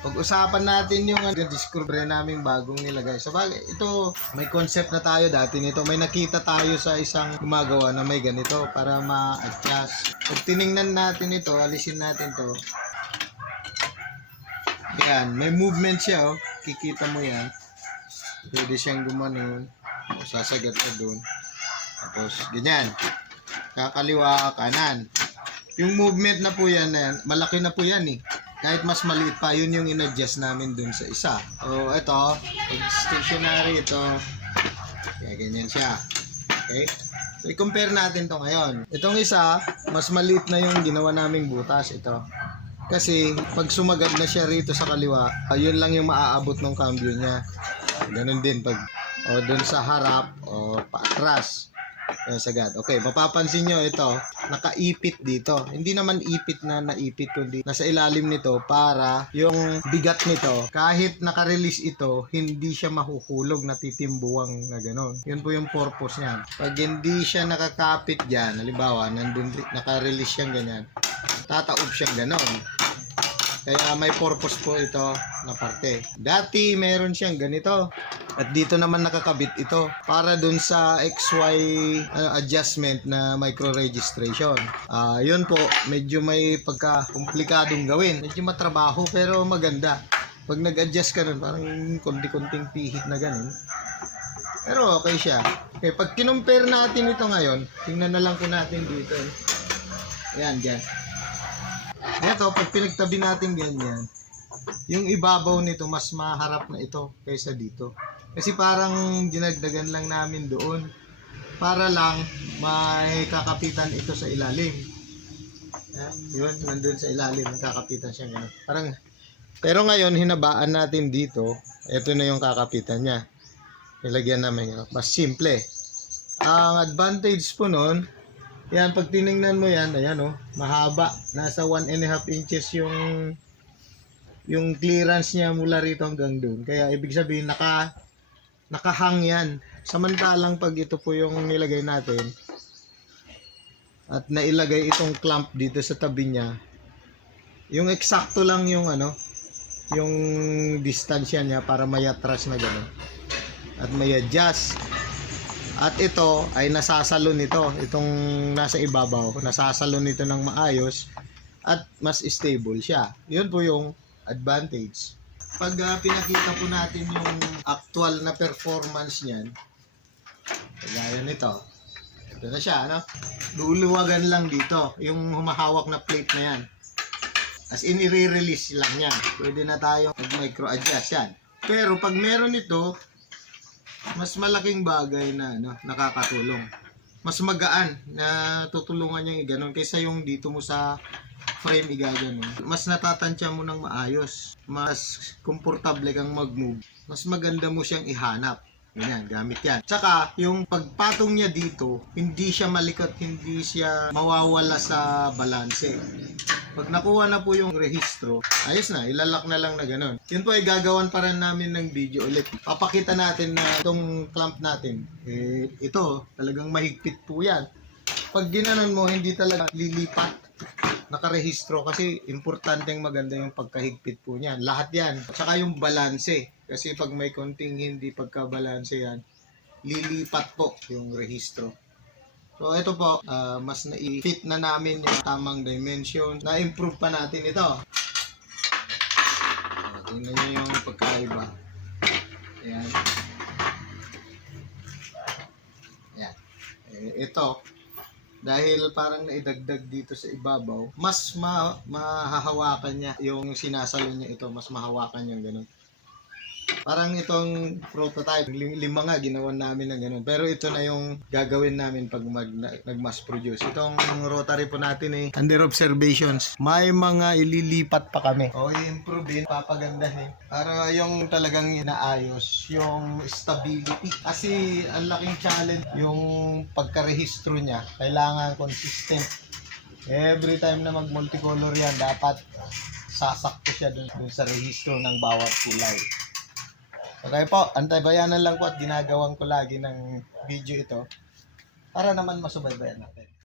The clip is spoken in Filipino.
Pag-usapan natin yung discover namin bagong nilagay. Sa bagay, ito, may concept na tayo dati nito. May nakita tayo sa isang gumagawa na may ganito para ma-adjust. Pag tiningnan natin ito, alisin natin to. Yan, may movement siya, oh. Kikita mo yan. Pwede siyang gumanon. O, sasagat ka dun. Tapos, ganyan. Kakaliwa, kanan. Yung movement na po yan, malaki na po yan eh. Kahit mas maliit pa, yun yung in-adjust namin dun sa isa. So, ito, pag stationary ito, kaya ganyan siya. Okay? So, i-compare natin to ngayon. Itong isa, mas maliit na yung ginawa naming butas, ito. Kasi, pag sumagat na siya rito sa kaliwa, yun lang yung maaabot ng cambio niya. Ganun din pag, o dun sa harap, o paatras. Yung sagad. Okay, mapapansin nyo ito, nakaipit dito. Hindi naman ipit na naipit, kundi nasa ilalim nito para yung bigat nito, kahit nakarelease ito, hindi siya mahuhulog, natitimbuwang na gano'n. Yun po yung purpose niya. Pag hindi siya nakakapit dyan, halimbawa, nandun, nakarelease siyang ganyan, tataob siyang gano'n. Kaya may purpose po ito na parte. Dati meron siyang ganito. At dito naman nakakabit ito para dun sa XY adjustment na micro registration. Yun po, medyo may pagka-komplikadong gawin. Medyo matrabaho pero maganda. Pag nag-adjust ka nun, parang konti-konting pihit na ganun. Pero okay siya. Okay, pag kinumpare natin ito ngayon, tingnan na lang po natin dito. Ayan, dyan. Ito, pag pinagtabi natin ganyan, yung ibabaw nito mas maharap na ito kaysa dito. Kasi parang dinagdagan lang namin doon para lang may kakapitan ito sa ilalim. Yun, nandun sa ilalim, kakapitan siya gano'n. Parang, pero ngayon, hinabaan natin dito, ito na yung kakapitan niya. Nilagyan namin yun. Mas simple. Ang advantage po nun, yan, pag tiningnan mo yan, ayan oh, mahaba. Nasa 1.5 inches yung clearance niya mula rito hanggang doon. Kaya ibig sabihin, nakahang yan. Samantalang pag ito po yung nilagay natin at nailagay itong clamp dito sa tabi niya, yung eksakto lang yung yung distansya niya para may atras na gano'n at may adjust. At ito ay nasasalo nito, itong nasa ibabaw, nasasalo nito ng maayos at mas stable siya. Yun po yung advantage. Pag pinakita po natin yung actual na performance niyan, kagaya nito, ito na siya, luluwagan lang dito, yung humahawak na plate na yan. As in, i-release lang yan. Pwede na tayo mag-micro-adjust yan. Pero pag meron ito, mas malaking bagay na nakakatulong. Mas magaan na tutulungan niya i-ganon kaysa yung dito mo sa frame igaganon. Mas natatansya mo ng maayos. Mas komportable kang mag-move. Mas maganda mo siyang ihanap. Ganyan, gamit yan. Tsaka, yung pagpatong niya dito, hindi siya malikot, hindi siya mawawala sa balanse. Pag nakuha na po yung rehistro, ayos na, ilalak na lang na gano'n. Yun po ay gagawan pa rin namin ng video ulit. Papakita natin na itong clamp natin, ito, talagang mahigpit po yan. Pag ginanon mo, hindi talaga lilipat, nakarehistro kasi importanteng maganda yung pagkahigpit po niyan. Lahat yan. At saka yung balanse. Kasi pag may konting hindi pagkabalanse yan, lilipat po yung rehistro. So ito po, mas na-fit na namin yung tamang dimension. Na-improve pa natin ito. Tingnan nyo yung pagkaiba. Ayan. Ayan. Ito, dahil parang naidagdag dito sa ibabaw, mas mahahawakan niya yung sinasalo niya ito. Mas mahawakan niya ganun. Parang itong prototype, lima nga ginawa namin ng ganun. Pero ito na yung gagawin namin pag nag-mass produce. Itong rotary po natin under observations. May mga ililipat pa kami. O i-improve, papagandahin. Para yung talagang inaayos, yung stability. Kasi ang laking challenge yung pagkarehistro niya. Kailangan consistent. Every time na mag-multicolor yan, dapat sasakto siya dun sa rehistro ng bawat kulay. Okay po, antabayanan lang po at ginagawan ko lagi ng video ito para naman masubaybayan natin.